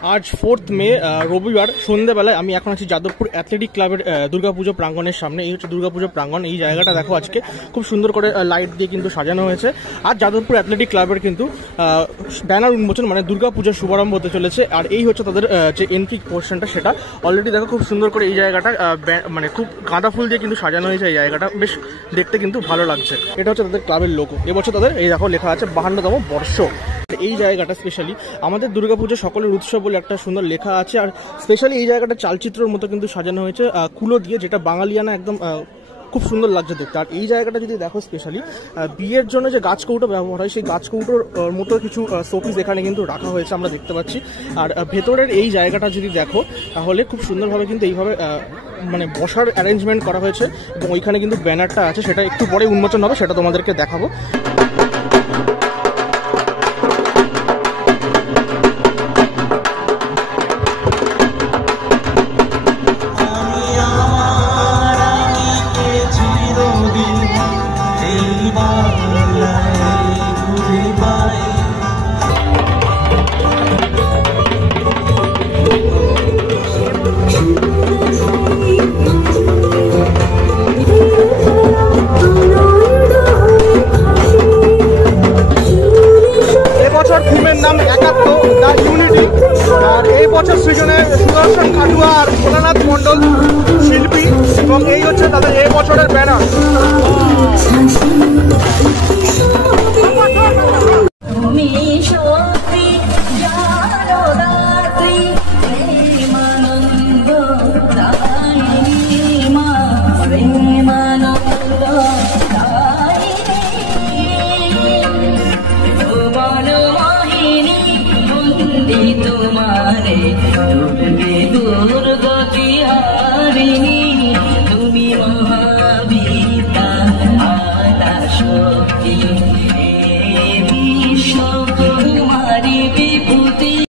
আজ 4 মে রবিবার সন্ধ্যাবেলায় আমি এখন আছি যাদবপুর অ্যাথলেটিক ক্লাবের দুর্গাপুজো প্রাঙ্গণের সামনে। এই হচ্ছে দুর্গাপুজো প্রাঙ্গণ। এই জায়গাটা দেখো আজকে খুব সুন্দর করে লাইট দিয়ে কিন্তু সাজানো হয়েছে। আর যাদবপুর অ্যাথলেটিক ক্লাবের কিন্তু ব্যানার উন্মোচন মানে দুর্গাপুজোর শুভারম্ভ হতে চলেছে। আর এই হচ্ছে তাদের যে এন্ট্রি পোর্শনটা, সেটা অলরেডি দেখো খুব সুন্দর করে এই জায়গাটা মানে খুব গাঁদা ফুল দিয়ে কিন্তু সাজানো হয়েছে। এই জায়গাটা বেশ দেখতে কিন্তু ভালো লাগছে। এটা হচ্ছে তাদের ক্লাবের লোগো। এবছর তাদের এই দেখো লেখা আছে 52তম বর্ষ। এই জায়গাটা স্পেশালি আমাদের দুর্গাপুজো সকলের উৎসব বলে একটা সুন্দর লেখা আছে। আর স্পেশালি এই জায়গাটা চালচিত্রের মতো কিন্তু সাজানো হয়েছে কুলো দিয়ে, যেটা বাঙালিয়ানা একদম খুব সুন্দর লাগছে দেখতে। আর এই জায়গাটা যদি দেখো স্পেশালি বিয়ের জন্য যে গাছ কৌটো ব্যবহার হয়, সেই গাছ কৌটোর মতো কিছু শোপিস এখানে কিন্তু রাখা হয়েছে আমরা দেখতে পাচ্ছি। আর ভেতরের এই জায়গাটা যদি দেখো তাহলে খুব সুন্দরভাবে কিন্তু এইভাবে মানে বসার অ্যারেঞ্জমেন্ট করা হয়েছে। এবং ওইখানে কিন্তু ব্যানারটা আছে, সেটা একটু পরে উন্মোচন হবে, সেটা তোমাদেরকে দেখাবো। থিমের নাম একাত্ম দ্য ইউনিটি। আর এই বছর সৃজনে সুদর্শন খাটুয়া আর ভোলানাথ মণ্ডল শিল্পী, এবং এই হচ্ছে তাদের এই বছরের ব্যানার। तुम्हारे दुर्गति हारिणी তুমি মহাবীতা আদা শক্তি।